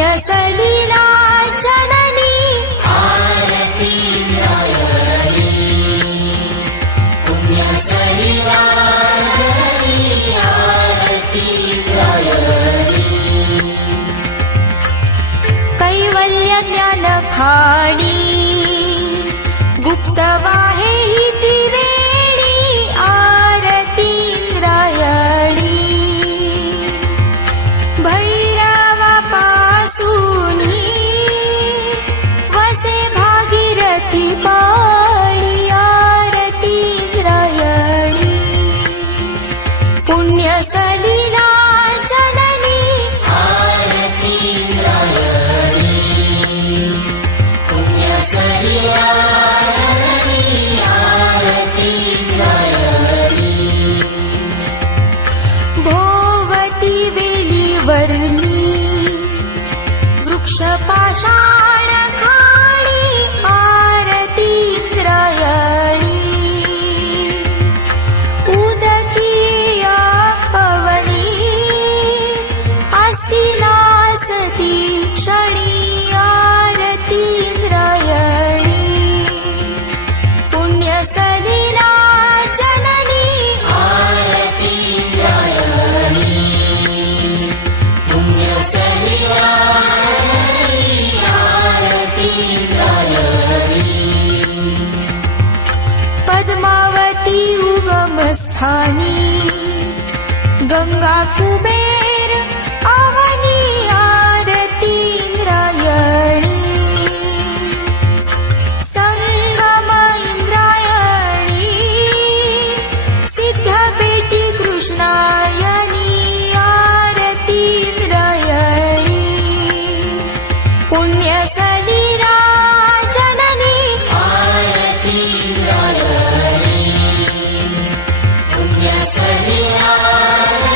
पुण्य सलिला जननी आरती इंद्रायणी पुण्य सलिला जननी आरती इंद्रायणी कैवल्य ज्ञान खाणी गुप्तवाहे ही त्रिवेणी आरती इंद्रायणी भैरवा पासूनी वसे भागीरथी पाणी आरती इंद्रायणी पुण्य सलिला जननी आरती इंद्रायणी पुण्य सलिला जननी आरती इंद्रायणी भोवती वेलीवरनी वृक्ष पाषाण खाणी आरती इंद्रायणी उदकीय पवनी अस्तिनासती क्षणी आरती इंद्रायणी पुण्य सलिला जननी आरती इंद्रायणी पुण्य सलिला जननी आरती इंद्रायणी पद्मावती उगमस्थानी गंगा कुबेर अवनी आरती इंद्रायणी संगम इंद्रायणी सिद्धपेटी कृष्णायनी आरती इंद्रायणी पुण्य सलिला जननी आरती इंद्रायणी पुण्य सलिला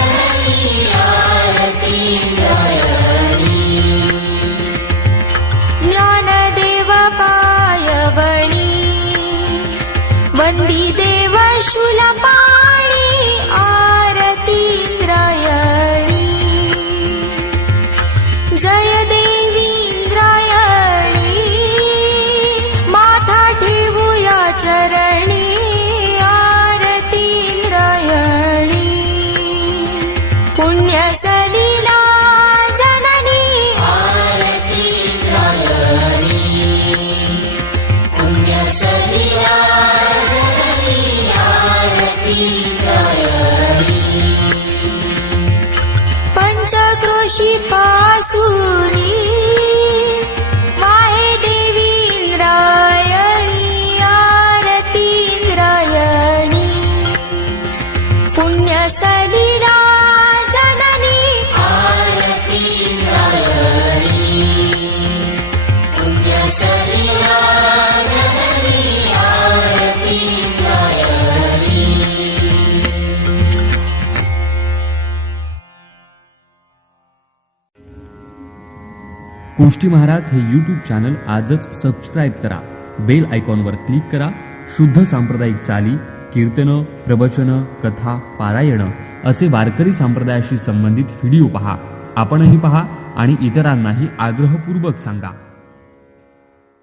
जननी आरती इंद्रायणी ज्ञानदेव पायवणी वंदी देव शूलपाणी आरती इंद्रायणी जय देवी इंद्रायणी माथा ठेवूया चरणी आरती इंद्रायणी पुण्य सलिला जननी आरती इंद्रायणी पुण्य सलिला जननी आरती इंद्रायणी पंचक्रोशी पासूनी वाहे देवी इंद्रायणी आरती इंद्रायणी पुण्य सलिला जननी आरती इंद्रायणी पुण्य सलिला जननी आरती इंद्रायणी कुष्टी महाराज हे यूट्यूब चॅनल आजच सबस्क्राईब करा, बेल आयकॉनवर क्लिक करा. शुद्ध सांप्रदायिक चाली, कीर्तनं, प्रवचनं, कथा, पारायणं असे वारकरी संप्रदायाशी संबंधित व्हिडिओ पहा. आपणही पहा आणि इतरांनाही आग्रहपूर्वक सांगा.